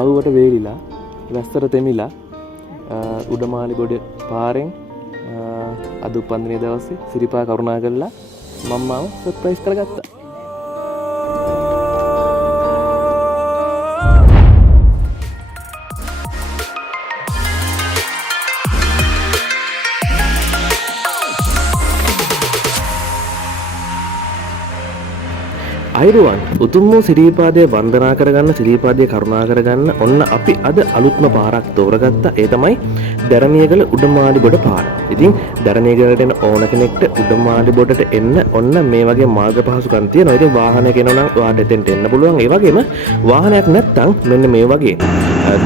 අවුවට වේලිලා වැස්සට තෙමිලා උඩමාලි බොඩ පාරෙන් අද උපන්දිනේ දවසේ සිරිපා කරුණා කරලා මම්මාව සර්ප්‍රයිස් කරගත්තා. අයිරුවන් උතුම් වූ සිරිපාදයේ වන්දනා කරගන්න සිරිපාදයේ කරුණා කරගන්න ඔන්න අපි අද අලුත්ම පාරක් තෝරගත්තා. ඒ තමයි දරණියගල උඩමාලිබොඩ පාර. ඉතින් දරණියගලට එන ඕන කෙනෙක්ට උඩමාලිබොඩට එන්න ඔන්න මේ වගේ මාර්ග පහසුකම් තියෙනවා. ඉතින් වාහනයක එනවා නම් ඔයාලට එතෙන්ට එන්න පුළුවන්. ඒ වගේම වාහනයක් නැත්නම් මෙන්න මේ වගේ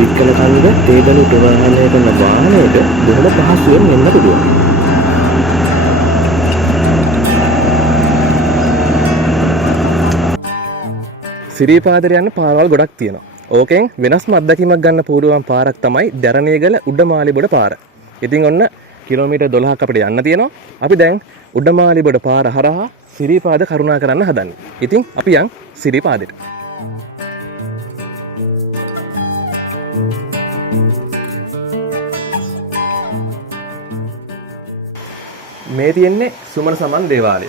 දික්කල කන්ද තේදලු ප්‍රවාහනය කරන වාහනයක බොහොම පහසුවෙන් එන්න පුළුවන්. සිරිපාදයට යන්න පාරවල් ගොඩක් තියෙනවා. ඕකෙන් වෙනස්ම අත්දැකීමක් ගන්න පුළුවන් පාරක් තමයි දරණියගල උඩමාලිබොඩ පාර. ඉතින් ඔන්න කිලෝමීටර් 12ක් අපිට යන්න තියෙනවා. අපි දැන් උඩමාලිබොඩ පාර හරහා සිරිපාද කරුණා කරන්න හදන්නේ. ඉතින් අපි යන් සිරිපාදෙට. මේ තියෙන්නේ සුමන සමන් දේවාලය.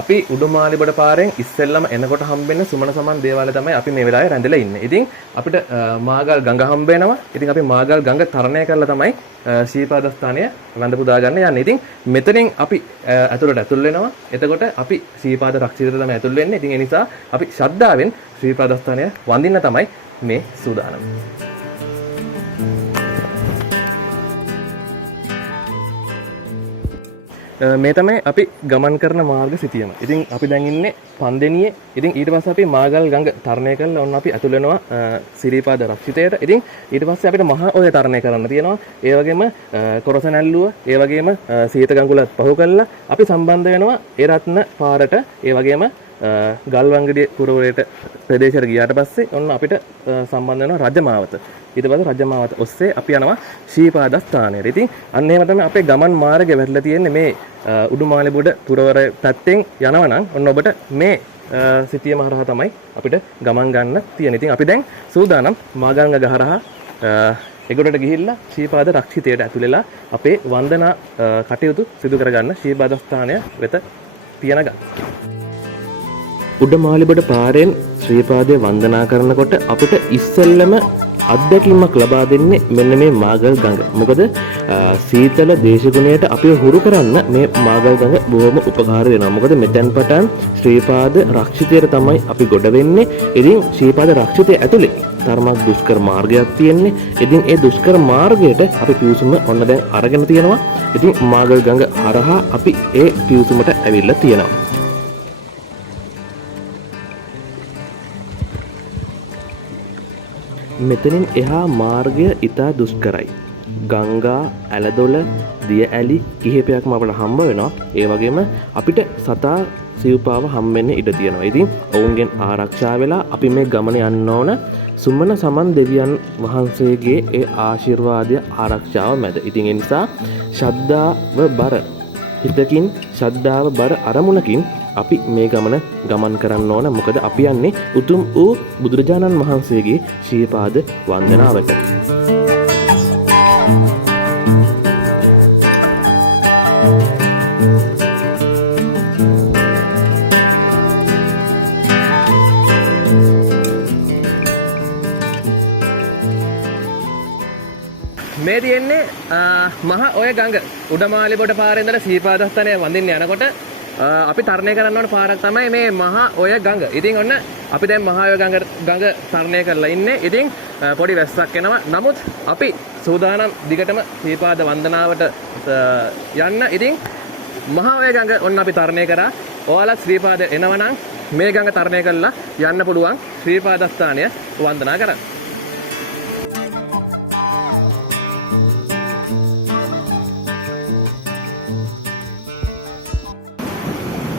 අපි උඩමාලිබොඩ පාරෙන් ඉස්සෙල්ලම එනකොට හම්බෙන්න සුමන සමන් දේවාලය තමයි අපි මේ වෙලාවේ රැඳිලා ඉන්නේ. ඉතින් අපිට මාගල් ගඟ හම්බ වෙනවා. ඉතින් අපි මාගල් ගඟ තරණය කරලා තමයි ශ්‍රීපාද ස්ථානය වන්ද පුදා ගන්න යන්නේ. ඉතින් මෙතනින් අපි ඇතුළට වෙනවා. එතකොට අපි ශ්‍රීපාද රක්ෂිතයට තමයි ඇතුල් වෙන්නේ. ඉතින් ඒ නිසා අපි ශ්‍රද්ධාවෙන් ශ්‍රීපාද ස්ථානය වඳින්න තමයි මේ සූදානම. මේ තමයි අපි ගමන් කරන මාර්ග සිතියම. ඉතින් අපි දැන් ඉන්නේ පන්දෙනියේ. ඉතින් ඊට පස්සේ අපි මාගල් ගඟ තරණය කරලා ඔන්න අපි ඇතුල් වෙනවා සිරිපාද රක්ෂිතයට. ඉතින් ඊට පස්සේ අපිට මහා ඔය තරණය කරන්න තියෙනවා. ඒ වගේම කොරසනැල්ලුව, ඒ වගේම සීත ගඟුලත් පහු කරලා අපි සම්බන්ධ වෙනවා ඒ රත්න පාරට. ඒ වගේම ගල්වංගඩිය පුරවරයට ප්‍රදේශයට ගියාට පස්සේ ඔන්න අපිට සම්බන්ධ වෙනවා රජමාවත. ඊට පස්සේ රජමාවත ඔස්සේ අපි යනවා ශ්‍රීපාද ස්ථානයට. ඉතින් අන්න එහෙම තමයි අපේ ගමන් මාර්ගය වැටලා තියෙන්නේ. මේ උඩුමාලිබොඩ පුරවර පැත්තෙන් යනවා නම් ඔන්න ඔබට මේ සිටියම හරහා තමයි අපිට ගමන් ගන්න තියෙන්නේ. ඉතින් අපි දැන් සූදානම් මාගල්ගඟ හරහා එගොඩට ගිහිල්ලා ශ්‍රීපාද රක්ෂිතයට ඇතුල් වෙලා අපේ වන්දනා කටයුතු සිදු කරගන්න ශ්‍රීපාද ස්ථානය වෙත පියන ගන්න. උඩමාලිබොඩ පාරෙන් ශ්‍රීපාදයේ වන්දනා කරනකොට අපිට ඉස්සෙල්ලම අත්දැකීමක් ලබා දෙන්නේ මෙන්න මේ මාගල් ගඟ. මොකද සීතල දේශගුණයට අපි හුරු කරන්න මේ මාගල් ගඟ බොහොම උපකාර වෙනවා. මොකද මෙතෙන් පටන් ශ්‍රීපාද රක්ෂිතයට තමයි අපි ගොඩ වෙන්නේ. ඉතින් ශ්‍රීපාද රක්ෂිතය ඇතුලේ තරමක් දුෂ්කර මාර්ගයක් තියෙන්නේ. ඉතින් ඒ දුෂ්කර මාර්ගයට අපි පිවිසුම ඔන්න දැන් අරගෙන තියෙනවා. ඉතින් මාගල් ගඟ හරහා අපි ඒ පිවිසුමට ඇවිල්ලා තියෙනවා. මෙතනින් එහා මාර්ගය ඉතා දුෂ්කරයි. ගංගා, ඇලදොල, දිය ඇලි කිහිපයක්ම අපට හම්බ වෙනවා. ඒ වගේම අපිට සතා සිව්පාව හම්බෙන්න ඉඩ තියෙනවා. ඉතින් ඔවුන්ගෙන් ආරක්ෂා වෙලා අපි මේ ගමන යන්න ඕන සුමන සමන් දෙවියන් වහන්සේගේ ඒ ආශිර්වාදය ආරක්ෂාව මැද. ඉතින් ඒ නිසා ශ්‍රද්ධාව බර හිතකින්, ශ්‍රද්ධාව බර අරමුණකින් අපි මේ ගමන් කරන්න ඕන. මොකද අපි යන්නේ උතුම් වූ බුදුරජාණන් වහන්සේගේ ශ්‍රීපාද වන්දනාවට. මේ තියෙන්නේ මහා ඔය ගඟ උඩමාලිබොඩ පාරේ ඉඳලා ශ්‍රීපාද ස්ථානය වඳින්න යනකොට අපි තරණය කරන්න ඕන පාරක් තමයි මේ මහා ඔය ගඟ. ඉතින් ඔන්න අපි දැන් මහා ඔය ගඟ තරණය කරලා ඉන්නේ. ඉතින් පොඩි වැස්සක් එනවා. නමුත් අපි සූදානම් දිගටම ශ්‍රීපාද වන්දනාවට යන්න. ඉතින් මහා ඔය ගඟ ඔන්න අපි තරණය කරා. ඔයාලා ශ්‍රීපාද එනවනම් මේ ගඟ තරණය කරලා යන්න පුළුවන් ශ්‍රීපාද ස්ථානය වන්දනා කරන්න.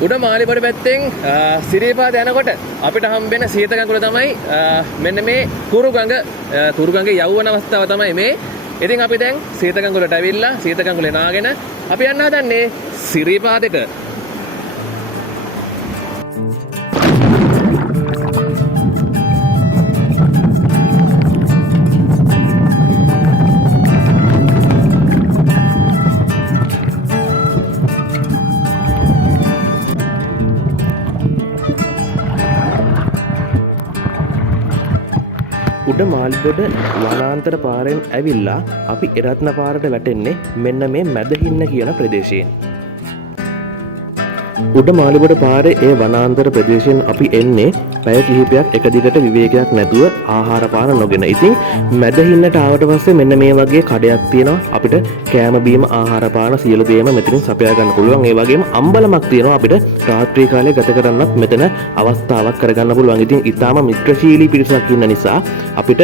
උඩමාලිබොඩ පැත්තෙන් සිරිපාද යනකොට අපිට හම්බෙන සීත ගඟුල තමයි මෙන්න මේ කුරුගඟේ යවවන අවස්ථාව තමයි මේ. ඉතින් අපි දැන් සීත ගඟුලට ඇවිල්ලා සීත ගඟුලේ නාගෙන අපි යන්න හදන්නේ සිරිපාදෙට. උඩ මාලිගොඩ වනාන්තර පාරෙන් ඇවිල්ලා අපි එරත්න පාරට වැටෙන්නේ මෙන්න මේ මැදහින්න කියන ප්‍රදේශයෙන්. උඩ මාලිගොඩ පාරේ ඒ වනාන්තර ප්‍රදේශයෙන් අපි එන්නේ පැය කිහිපයක් එක දිගට විවේකයක් නැතුව ආහාර පාන නොගෙන. ඉතින් මැදහින්නට ආවට පස්සේ මෙන්න මේ වගේ කඩයක් තියෙනවා. අපිට කෑම බීම ආහාර පාන සියලු දේම මෙතනින් සපයා ගන්න පුළුවන්. ඒ වගේම අම්බලමක් තියෙනවා. අපිට රාත්‍රී කාලේ ගත කරන්නත් මෙතන අවස්ථාවක් කරගන්න පුළුවන්. ඉතින් ඊටාම මිත්‍රශීලී පිරිසක් ඉන්න නිසා අපිට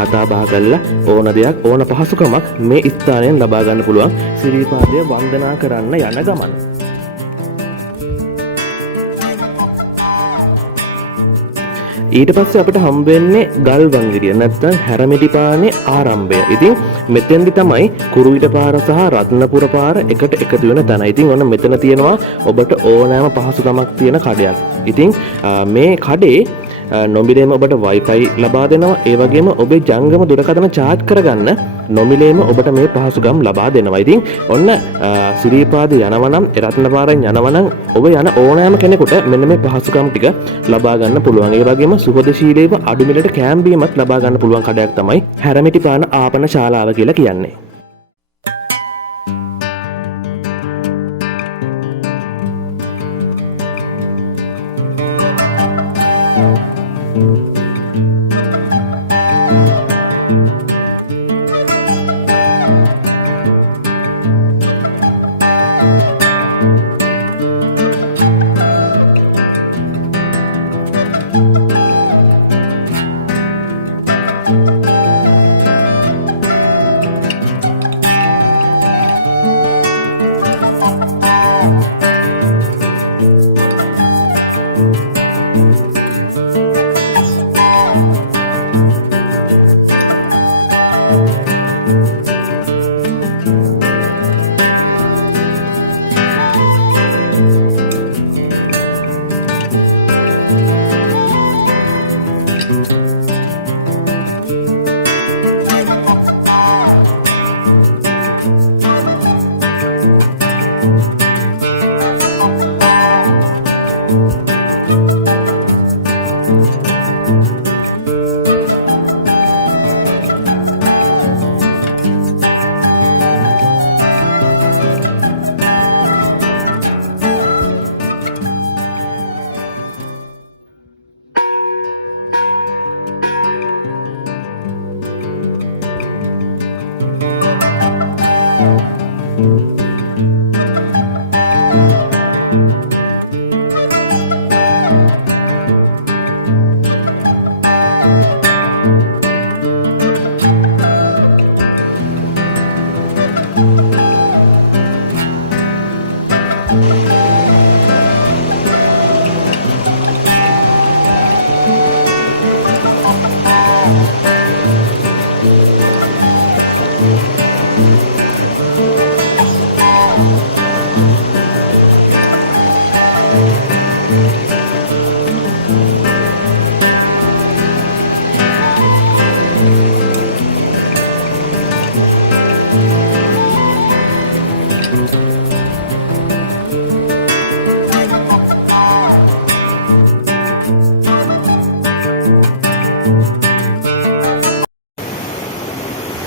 කතා බහ කරලා ඕන දෙයක් ඕන පහසුකමක් මේ ස්ථානයෙන් ලබා ගන්න පුළුවන්. සිරිපාදය වන්දනා කරන්න යන ගමන. ඊට පස්සේ අපිට හම්බ වෙන්නේ ගල්වංගිරිය නැත්නම් හැරමිටිපානේ ආරම්භය. ඉතින් මෙතෙන්දි තමයි කුරුවිට පාර සහ රත්නපුර පාර එකට එකතු වෙන තැන. ඉතින් ඔන්න මෙතන තියෙනවා ඔබට ඕනෑම පහසුකමක් තියෙන කඩයක්. ඉතින් මේ කඩේ නොමිලේම ඔබට Wi-Fi ලබා දෙනවා. ඒ වගේම ඔබේ ජංගම දුරකථන charge කරගන්න නොමිලේම ඔබට මේ පහසුකම් ලබා දෙනවා. ඉතින් ඔන්න සිරිපාද යනවා නම් රත්නපාරෙන් යනවා නම් ඔබ යන ඕනෑම කෙනෙකුට මෙන්න මේ පහසුකම් ටික ලබා ගන්න පුළුවන්. ඒ වගේම සුහදශීලීව අඩු මිලට කෑම බීමත් ලබා ගන්න පුළුවන් කඩයක් තමයි හැරමිටිපාන ආපන ශාලාව කියලා කියන්නේ.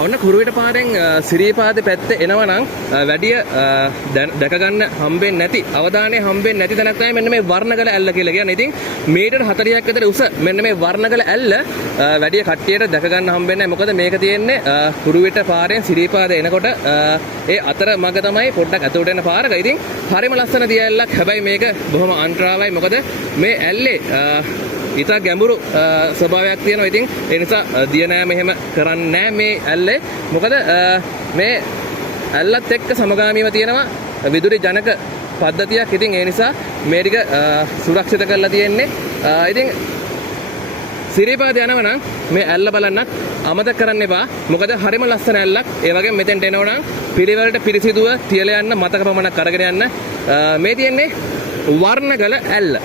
ඔන්න කුරුවිට පාරෙන් සිරිපාද පැත්තේ එනවා නම් වැඩිය දැක ගන්න හම්බෙන්නේ නැති අවධානය හම්බෙන්නේ නැති තැනක් තමයි මෙන්න මේ වර්ණගල ඇල්ල කියලා කියන්නේ. ඉතින් මීටර් 40ක් විතර උස මෙන්න මේ වර්ණගල ඇල්ල වැඩිය කට්ටියට දැක ගන්න හම්බෙන්නේ නැහැ. මොකද මේක තියෙන්නේ කුරුවිට පාරෙන් සිරිපාද එනකොට ඒ අතර මග තමයි පොඩ්ඩක් ඇතුළට එන පාරක. ඉතින් හරිම ලස්සන දිය ඇල්ලක්. හැබැයි මේක බොහොම අන්තරාවයි. මොකද මේ ඇල්ලේ ඉතා ගැඹුරු ස්වභාවයක් තියෙනවා. ඉතින් ඒ නිසා දිය නෑම එහෙම කරන්නේ නෑ මේ ඇල්ලේ. මොකද මේ ඇල්ලත් එක්ක සමගාමීව තියෙනවා විදුලි ජනක පද්ධතියක්. ඉතින් ඒ නිසා මේ ටික සුරක්ෂිත කරලා තියෙන්නේ. ඉතින් සිරිපාද යනවා නම් මේ ඇල්ල බලන්නත් අමතක කරන්න එපා. මොකද හරිම ලස්සන ඇල්ලක්. ඒ වගේම මෙතෙන්ට එනවා නම් පිළිවෙලට පිරිසිදුව තියලා යන්න මතක පමණක් අරගෙන යන්න. මේ තියෙන්නේ වර්ණගල ඇල්ල.